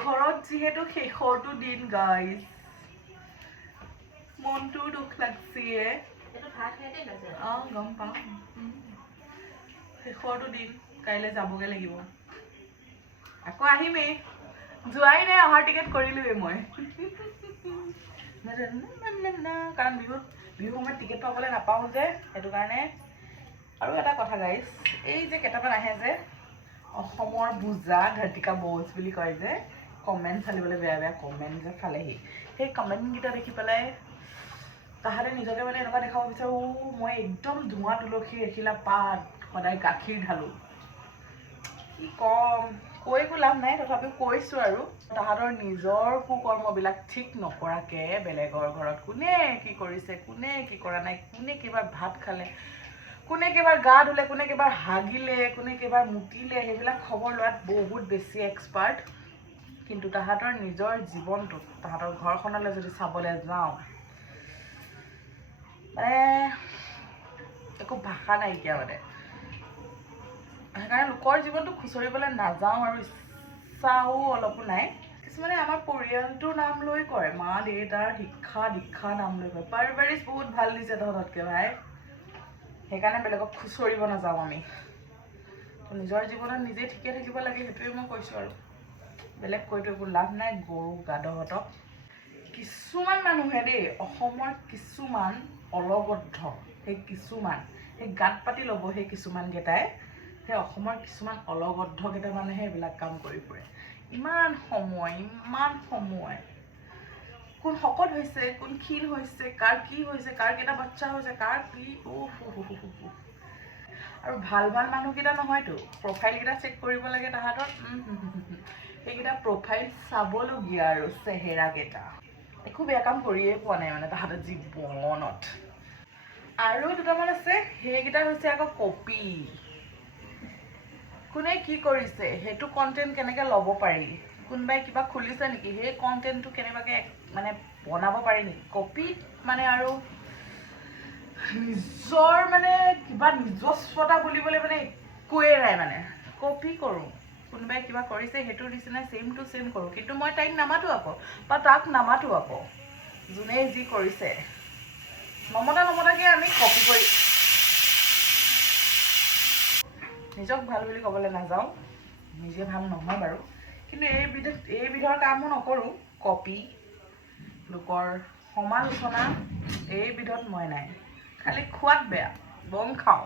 ঘৰত যিহেতু শেষৰটো দিন গাইজ মনটো দুখ লাগছে গম পাওঁ শেষৰটো দিন কাইলৈ যাবগৈ লাগিব আকৌ আহিমেই যোৱাই নাই অহাৰ টিকেট কৰিলোৱেই মই কাৰণ বিহু সময়ত টিকেট পাবলৈ নাপাওঁ যে সেইটো কাৰণে আৰু এটা কথা গাইজ এই যে কেইটামান আহে যে অসমৰ বুজা ঘাটিকা বৌজ বুলি কয় যে কমেণ্ট ফালিবলৈ বেয়া বেয়া কমেণ্ট যে ফালেহি সেই কমেণ্টকেইটা দেখি পেলাই তাহাঁতে নিজকে মানে এনেকুৱা দেখাব বিচাৰোঁ মই একদম ধোঁৱা তুলসী এখিলা পাত সদায় গাখীৰ ঢালোঁ কি ক'ম কৈ একো লাভ নাই তথাপিও কৈছোঁ আৰু তাহাঁতৰ নিজৰ কুকৰ্মবিলাক ঠিক নকৰাকৈ বেলেগৰ ঘৰত কোনে কি কৰিছে কোনে কি কৰা নাই কোনে কেইবাৰ ভাত খালে কোনে কেইবাৰ গা ধুলে কোনে কেইবাৰ হাগিলে কোনে কেইবাৰ মুতিলে সেইবিলাক খবৰ লোৱাত বহুত বেছি এক্সপাৰ্ট কিন্তু তাহাঁতৰ নিজৰ জীৱনটোত তাহাঁতৰ ঘৰখনলৈ যদি চাবলৈ যাওঁ মানে একো ভাষা নাইকিয়া মানে সেইকাৰণে লোকৰ জীৱনটো খুচৰিবলৈ নাযাওঁ আৰু ইচ্ছাও অলপো নাই কিছুমানে আমাৰ পৰিয়ালটোৰ নাম লৈ কয় মা দেউতাৰ শিক্ষা দীক্ষা নাম লৈ কয় পাৰিবাৰিক বহুত ভাল দিছে তহঁততকৈ ভাই সেইকাৰণে বেলেগক খুচৰিব নাযাওঁ আমি নিজৰ জীৱনত নিজে ঠিকে থাকিব লাগে সেইটোৱে মই কৈছোঁ আৰু বেলেগ কৈতো একো লাভ নাই গৰু গাধহঁতক কিছুমান মানুহে দেই অসমৰ কিছুমান অলগদ্ধ সেই কিছুমান সেই গাত পাতি ল'ব সেই কিছুমানকেইটাই সেই অসমৰ কিছুমান অলগদ্ধকেইটা মানুহে এইবিলাক কাম কৰি ফুৰে ইমান সময় কোন শকত হৈছে কোন ক্ষীণ হৈছে কাৰ কি হৈছে কাৰ কেইটা বাচ্চা হৈছে কাৰ কি আৰু ভাল ভাল মানুহকেইটা নহয়তো প্ৰফাইলকেইটা চেক কৰিব লাগে তাহাঁতৰ সেইকেইটা প্ৰফাইল চাবলগীয়া আৰু চেহেৰাকেইটা একো বেয়া কাম কৰিয়ে পোৱা নাই মানে তাহাঁতৰ জীৱনত আৰু দুটামান আছে সেইকেইটা হৈছে আকৌ কপি কোনে কি কৰিছে সেইটো কণ্টেণ্ট কেনেকৈ ল'ব পাৰি কোনোবাই কিবা খুলিছে নেকি সেই কণ্টেণ্টটো কেনেবাকৈ মানে বনাব পাৰি নেকি কপি মানে আৰু নিজৰ মানে কিবা নিজস্বতা বুলিবলৈ মানে একোৱেই নাই মানে কপি কৰোঁ কোনোবাই কিবা কৰিছে সেইটোৰ নিচিনা ছেইম টু ছেইম কৰোঁ কিন্তু মই তাইক নামাতো আকৌ বা তাক নামাতো আকৌ যোনে যি কৰিছে নমতাকৈ আমি কপি কৰি নিজক ভাল বুলি ক'বলৈ নাযাওঁ নিজে ভাল নহয় বাৰু কিন্তু এইবিধৰ কামো নকৰোঁ কপি লোকৰ সমালোচনা এইবিধত মই নাই খালি খোৱাত বেয়া বম খাওঁ